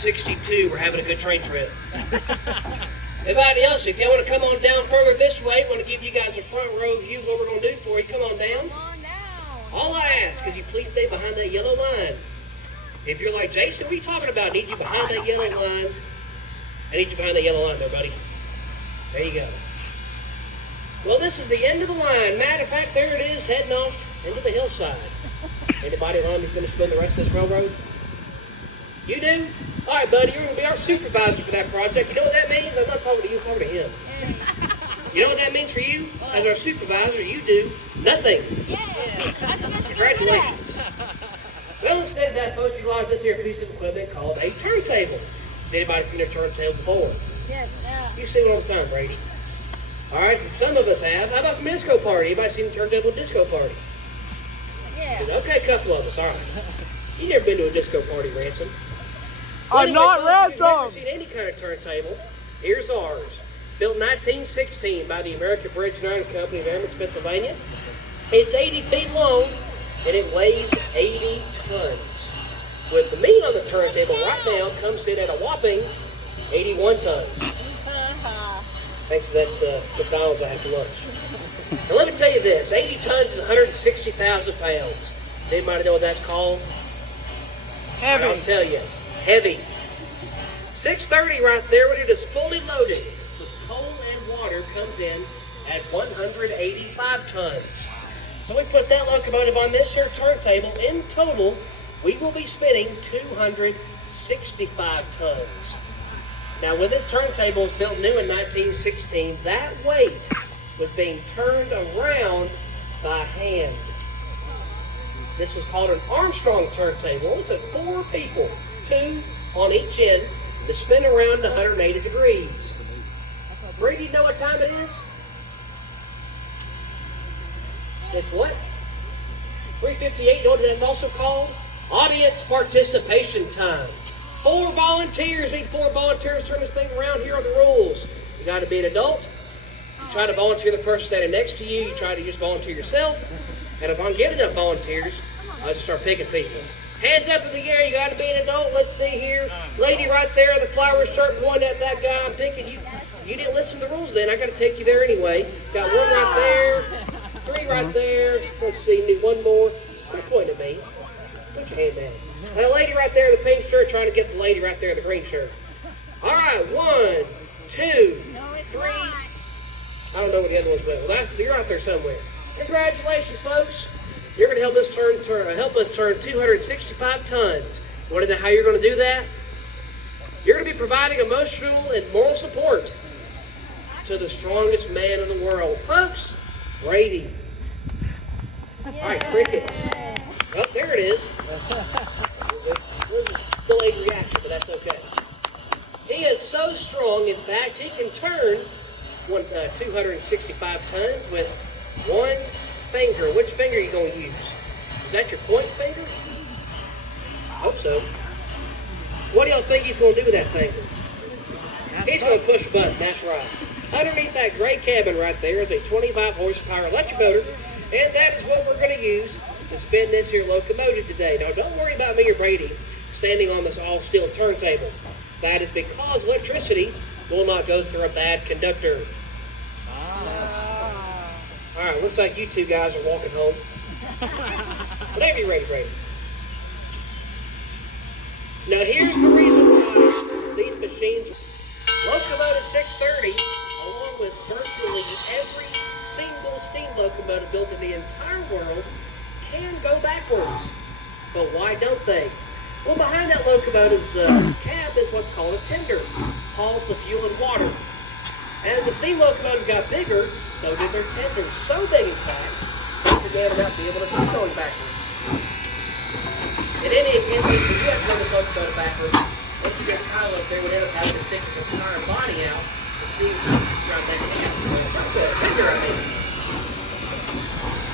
62. We're having a good train trip. Everybody else, if y'all want to come on down further this way, want to give you guys a front row view of what we're going to do for you. Come on down. Come on down. All I ask is you please stay behind that yellow line. If you're like, Jason, what are you talking about? I need you behind that yellow line. I need you behind that yellow line there, buddy. There you go. Well, this is the end of the line. Matter of fact, there it is, heading off into the hillside. Anybody around who's going to spend the rest of this railroad? You do? All right, buddy, you're going to be our supervisor for that project. You know what that means? I'm not talking to you, I'm talking to him. You know what that means for you? As our supervisor, you do nothing. Yeah. Congratulations. Well, instead of that, folks, utilize this here piece of equipment called a turntable. Has anybody seen a turntable before? Yes. You see it all the time, Brady. All right, some of us have. How about the disco party? Anybody seen a turntable disco party? Yeah. Okay, a couple of us, all right. You never been to a disco party, Ransom? I'm not Ransom. You've never Ransom. seen any kind of turntable. Here's ours. Built in 1916 by the American Bridge and Iron Company of Amherst, Pennsylvania. It's 80 feet long, and it weighs 80 tons. With the meat on the turntable right now comes in at a whopping 81 tons. Thanks to that McDonald's I had for lunch. Now let me tell you this, 80 tons is 160,000 pounds. Does anybody know what that's called? Heavy. I'll tell you, heavy. 630 right there when it is fully loaded with coal and water comes in at 185 tons. So we put that locomotive on this here turntable. In total, we will be spinning 265 tons. Now, when this turntable was built new in 1916, that weight was being turned around by hand. This was called an Armstrong turntable. It took 4 people, 2 on each end, to spin around 180 degrees. Brady, you know what time it is? It's what? 3:58. You know what that's also called? Audience participation time. 4 volunteers. Need 4 volunteers to turn this thing around. Here are the rules. You got to be an adult. You try to volunteer the person standing next to you. You try to just volunteer yourself. And if I'm getting enough volunteers, I'll just start picking people. Hands up in the air. You got to be an adult. Let's see here. Lady right there, the flower shirt, pointing at that guy. I'm thinking you didn't listen to the rules then. I got to take you there anyway. Got 1 right there. 3 right there. Let's see. Need 1 more. Don't point at me. Put your hand down. And a lady right there in the pink shirt trying to get the lady right there in the green shirt. All right, 1, 2, 3. I don't know what the other one's been. Well, you're out there somewhere. Congratulations, folks. You're going to help us turn 265 tons. You want to know how you're going to do that? You're going to be providing emotional and moral support to the strongest man in the world. Folks, Brady. All right, crickets. Oh, there it is. It was a delayed reaction, but that's okay. He is so strong, in fact, he can turn 265 tons with 1 finger. Which finger are you going to use? Is that your point finger? I hope so. What do y'all think he's going to do with that finger? He's going to push a button, that's right. Underneath that gray cabin right there is a 25 horsepower electric motor, and that is what we're going to use to spin this here locomotive today. Now, don't worry about me or Brady standing on this all-steel turntable. That is because electricity will not go through a bad conductor. All right, looks like you 2 guys are walking home. Whatever you're ready, Brady. Now, here's the reason why these machines, locomotive 630, along with virtually every single steam locomotive built in the entire world, can go backwards. But why don't they? Well, behind that locomotive's cab is what's called a tender. Hauls the fuel and water. As the steam locomotive got bigger, so did their tenders. So big, in fact, they began about being able to keep going backwards. In any instance, if you have to run this locomotive backwards, once you get a pile up there, we'd end up having to stick his entire body out to see how to drive that cab. The tender, I mean.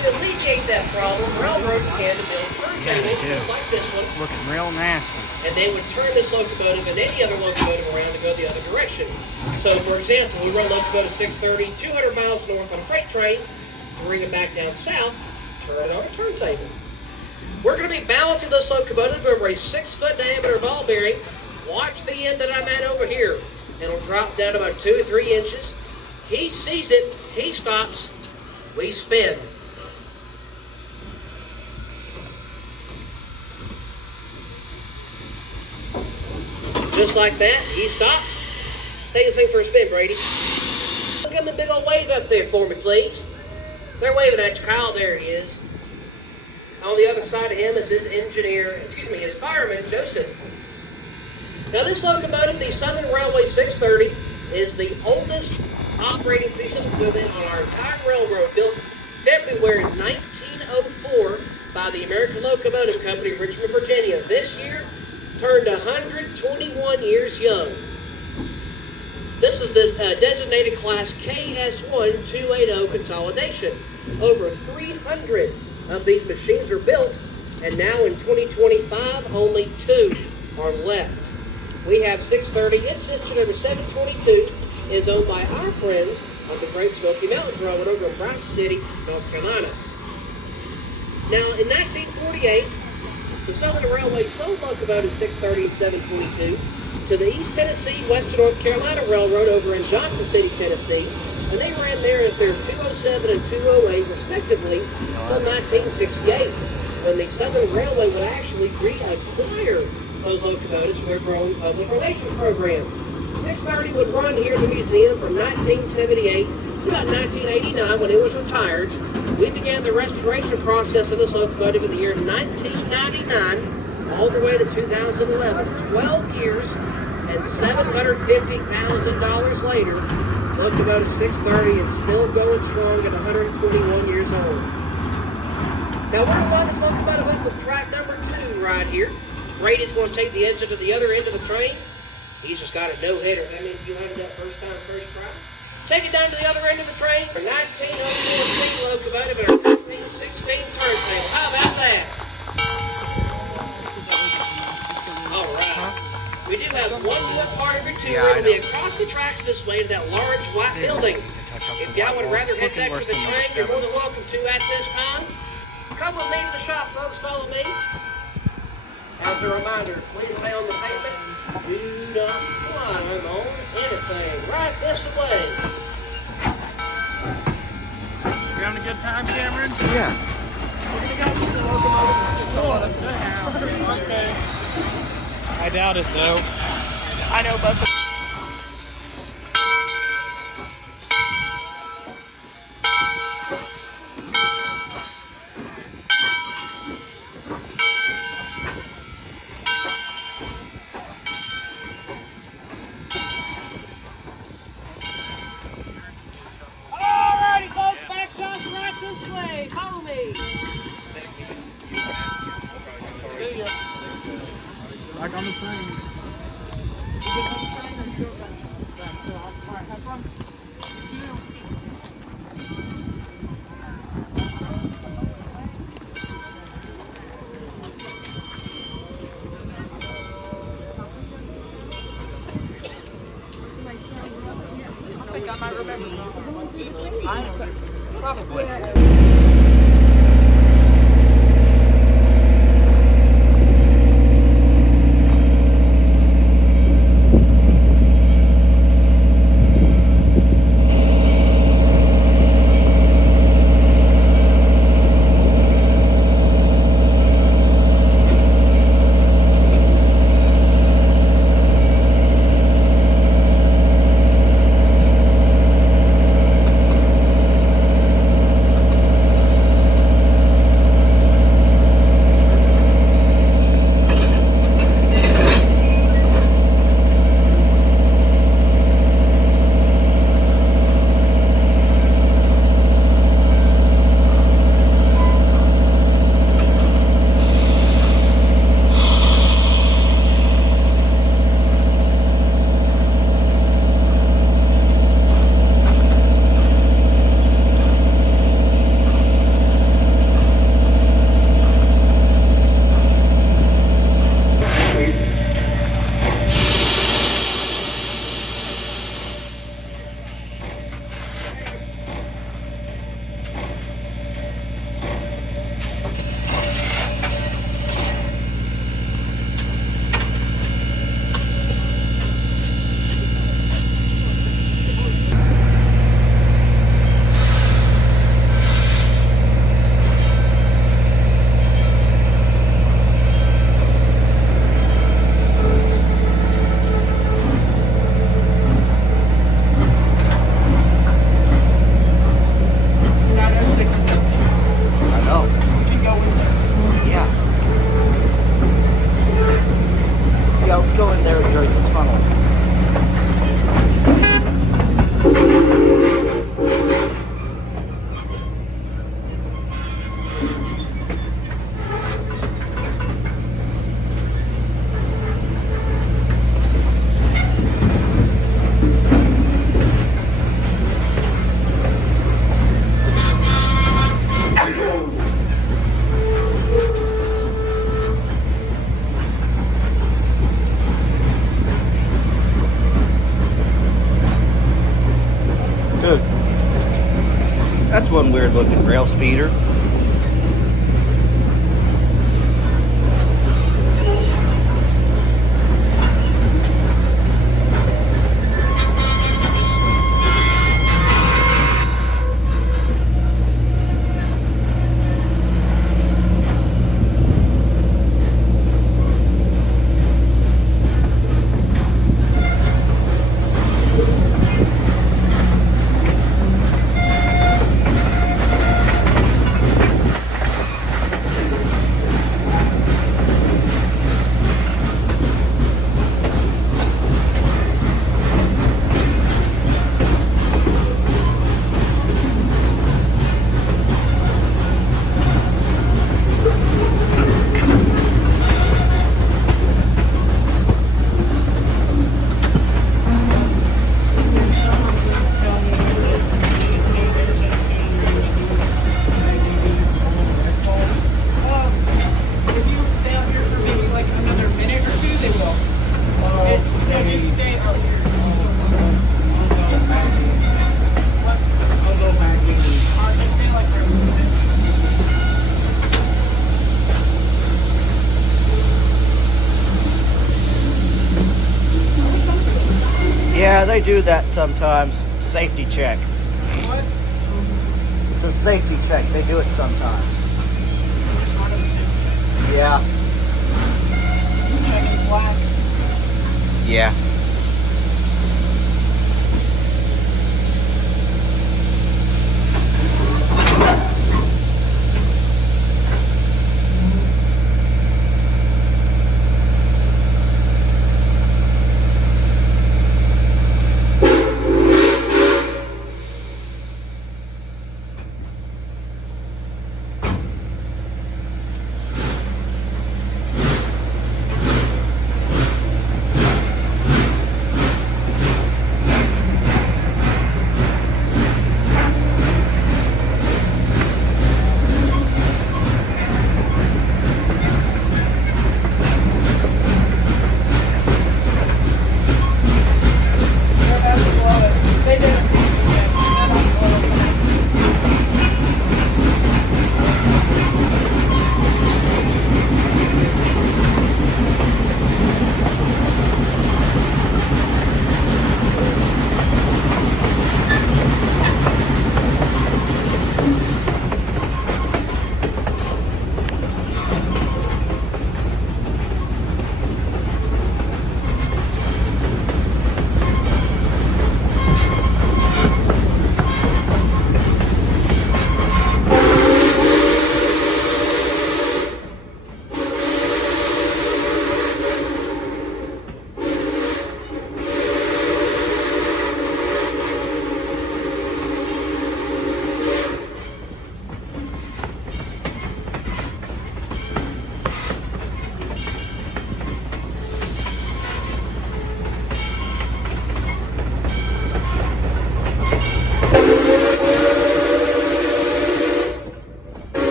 To alleviate that problem, railroad began to build turntables just like this one. Looking real nasty. And they would turn this locomotive and any other locomotive around to go the other direction. So, for example, we run locomotive 630, 200 miles north on a freight train, to bring it back down south, turn it on a turntable. We're going to be balancing this locomotive over a 6-foot diameter ball bearing, Watch the end that I'm at over here. It'll drop down about 2 or 3 inches. He sees it, he stops, we spin. Just like that, he stops. Take this thing for a spin, Brady. Look at the big old wave up there for me, please. They're waving at you, Kyle. There he is. On the other side of him is his his fireman, Joseph. Now this locomotive, the Southern Railway 630, is the oldest operating piece of equipment on our entire railroad, built February 1904 by the American Locomotive Company, Richmond, Virginia. This year turned 121 years young. This is the designated class KS1 280 consolidation. Over 300 of these machines are built, and now in 2025, only 2 are left. We have 630. Its sister number 722 is owned by our friends of the Great Smoky Mountains Railroad over in Bryce City, North Carolina. Now, in 1948, the Southern Railway sold locomotives 630 and 722 to the East Tennessee, Western North Carolina Railroad over in Johnson City, Tennessee, and they ran there as their 207 and 208, respectively, until 1968, when the Southern Railway would actually reacquire those locomotives for their own public relations program. 630 would run here in the museum from 1978 to about 1989 when it was retired. We began the restoration process of this locomotive in the year 1999, all the way to 2011. 12 years and $750,000 later, locomotive 630 is still going strong at 121 years old. Now we're going to run this locomotive up with track number 2 right here. Brady's going to take the engine to the other end of the train. He's just got a no-hitter. That means you landed that first time, first try. Take it down to the other end of the train. Our 1914 locomotive and our 1916 turntable. How about that? All right. We do have one more part of your tour. It'll be across the tracks this way to that large white building. If y'all would rather head back to the train, you're more than welcome to at this time. Come with me to the shop, folks. Follow me. As a reminder, please lay on the pavement. Do not climb on anything. Right this way. You having a good time, Cameron? Yeah. We're gonna go to the locomotive. Oh, that's good. Okay. I doubt it though. I know, but. Back on the train. Have fun. I think I might remember. Probably. That's one weird looking rail speeder. Yeah, they do that sometimes. Safety check. What? It's a safety check. They do it sometimes. Yeah. Checking slack. Yeah.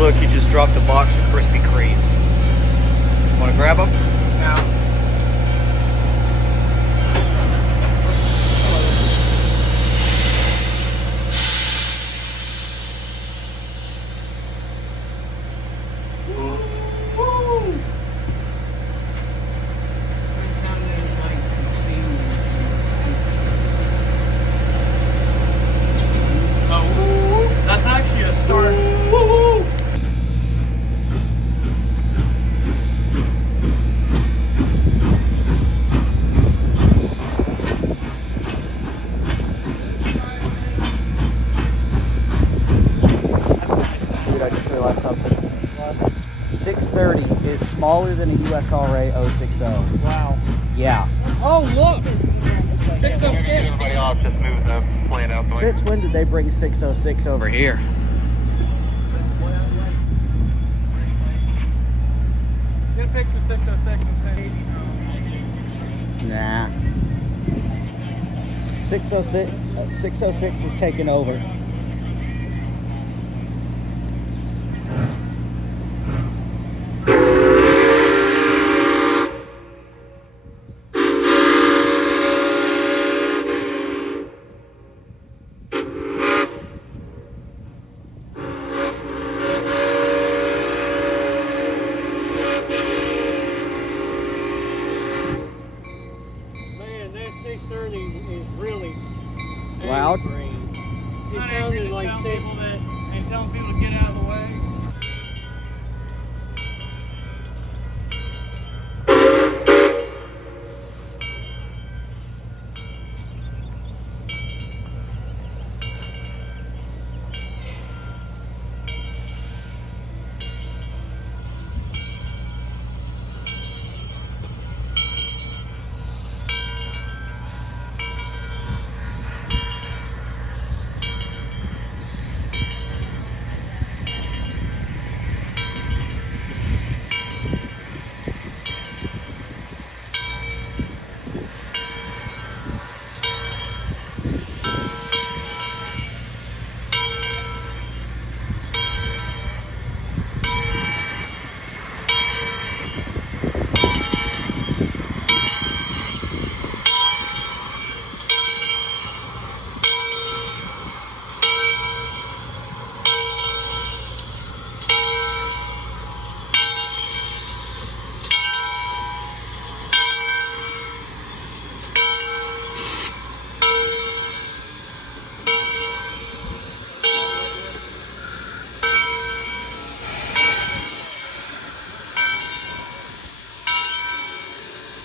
Look, he just dropped a box of Krispy Kremes. Want to grab them? Yeah. Oh, that's actually a start. Dude, I just realized something. 630 is smaller than a USRA 060. Wow. Yeah. Oh, look! 606. Everybody else just move the plane out the way. Since when did they bring 606 over here? Gonna fix the 606 and Nah. 606 is taking over. Man, that 630 is really Loud? angry. It sounded like people that and telling people to get out of the way.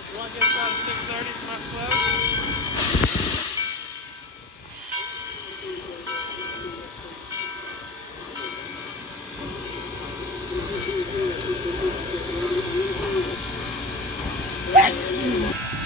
You want to get inside of 630 for my flow? Yes!